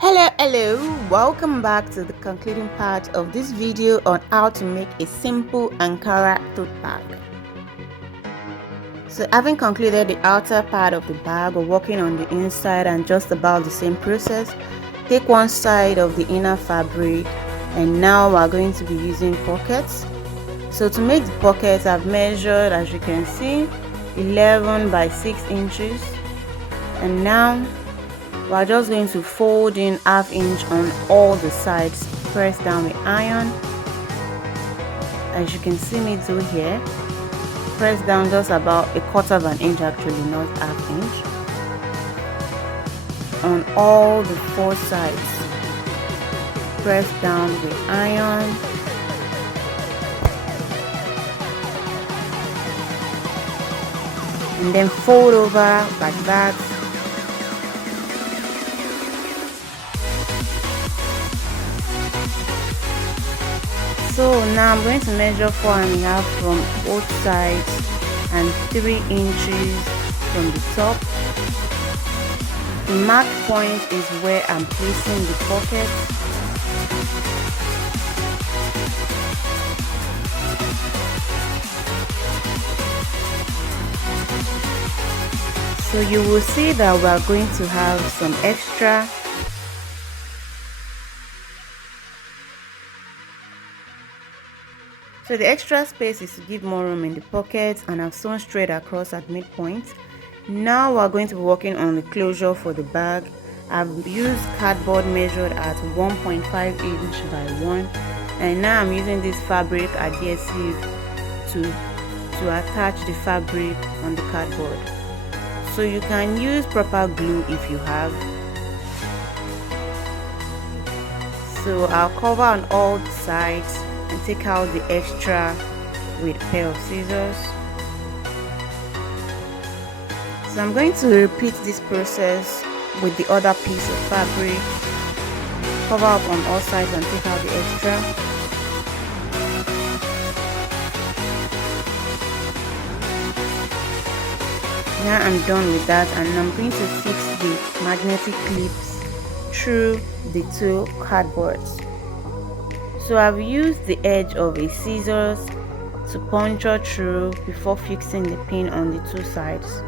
Hello, welcome back to the concluding part of this video on how to make a simple Ankara tote bag. So having concluded the outer part of the bag, we're working on the inside and just about the same process. Take one side of the inner fabric and now we're going to be using pockets. So to make the pockets, I've measured, as you can see, 11 by 6 inches, and now we're just going to fold in ½ inch on all the sides, press down with iron, as you can see me do here. Press down just about ¼ inch, actually not ½ inch, on all the 4 sides. Press down with iron, and then fold over like that. So now I'm going to measure 4½ from both sides and 3 inches from the top. The mark point is where I'm placing the pocket. So you will see that we are going to have some extra. So the extra space is to give more room in the pockets, and I've sewn straight across at midpoint. Now we're going to be working on the closure for the bag. I've used cardboard measured at 1.5 inch by 1, and now I'm using this fabric adhesive to attach the fabric on the cardboard. So you can use proper glue if you have. So I'll cover on all the sides and take out the extra with a pair of scissors. So I'm going to repeat this process with the other piece of fabric. Cover up on all sides and take out the extra. Now I'm done with that, and I'm going to fix the magnetic clips through the 2 cardboards. So I've used the edge of a scissors to puncture through before fixing the pin on the 2 sides.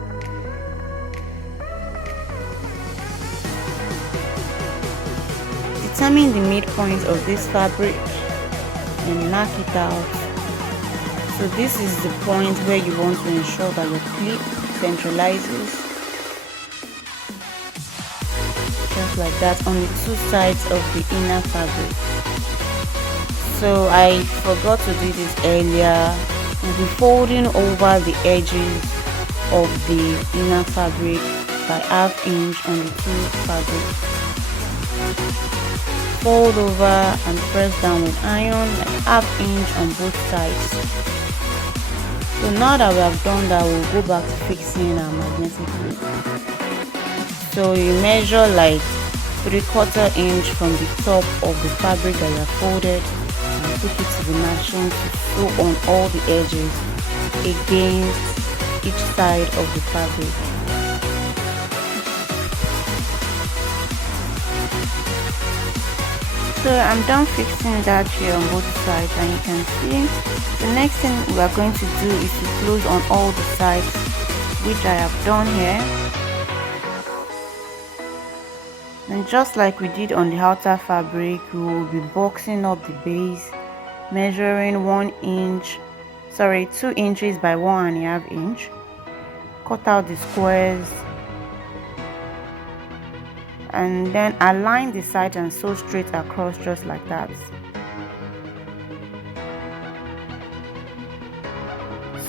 Determine the midpoint of this fabric and mark it out. So this is the point where you want to ensure that your clip centralizes, just like that, on the 2 sides of the inner fabric. So I forgot to do this earlier. We'll be folding over the edges of the inner fabric by ½ inch on the 2 fabrics. Fold over and press down with iron like ½ inch on both sides. So now that we have done that, we'll go back to fixing our magnetic clip. So you measure like ¾ inch from the top of the fabric that you have folded, and take it to the machine to sew on all the edges against each side of the fabric. So I'm done fixing that here on both sides, and you can see the next thing we are going to do is to close on all the sides, which I have done here. And just like we did on the outer fabric, we will be boxing up the base, measuring 2 inches by 1½ inch. Cut out the squares and then align the sides and sew straight across, just like that.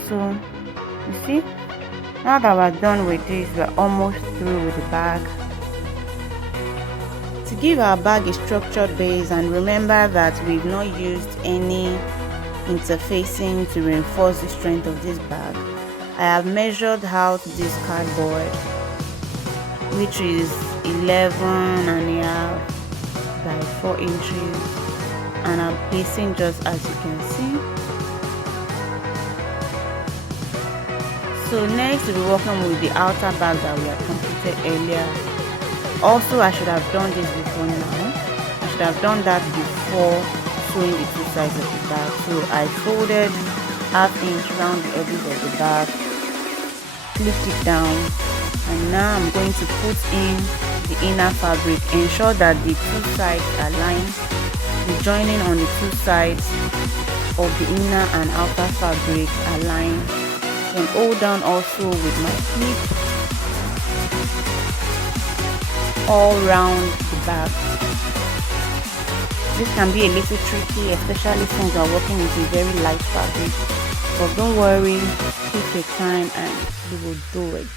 So you see, now that we're done with this, we're almost through with the bag. To give our bag a structured base, and remember that we've not used any interfacing to reinforce the strength of this bag, I have measured out this cardboard, which is 11½ by 4 inches, and I'm placing just as you can see. So next we'll be working with the outer bag that we had completed earlier. Also, I should have done this before now. I should have done that before sewing the two sides of the bag. So I folded ½ inch around the edges of the bag, flipped it down, and now I'm going to put in the inner fabric. Ensure that the two sides are lined. The joining on the two sides of the inner and outer fabric are lined. And hold down also with my clip all round the bag. This can be a little tricky, especially since we're working with a very light fabric, but don't worry, take your time and you will do it.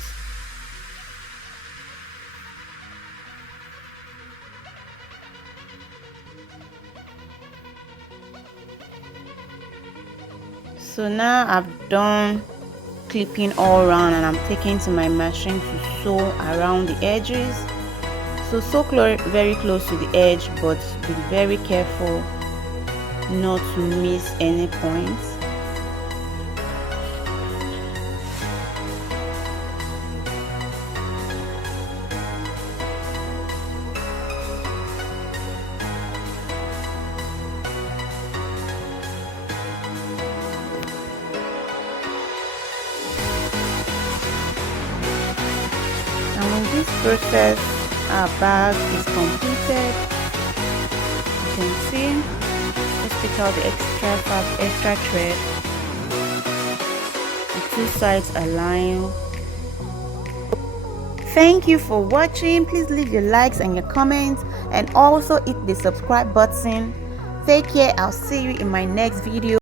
So now I've done clipping all around, and I'm taking to my machine to sew around the edges. So sew very close to the edge, but be very careful not to miss any points. And in this process, our bag is completed. You can see, let's take out the extra thread. The two sides align. Thank you for watching. Please leave your likes and your comments, and also hit the subscribe button. Take care. I'll see you in my next video.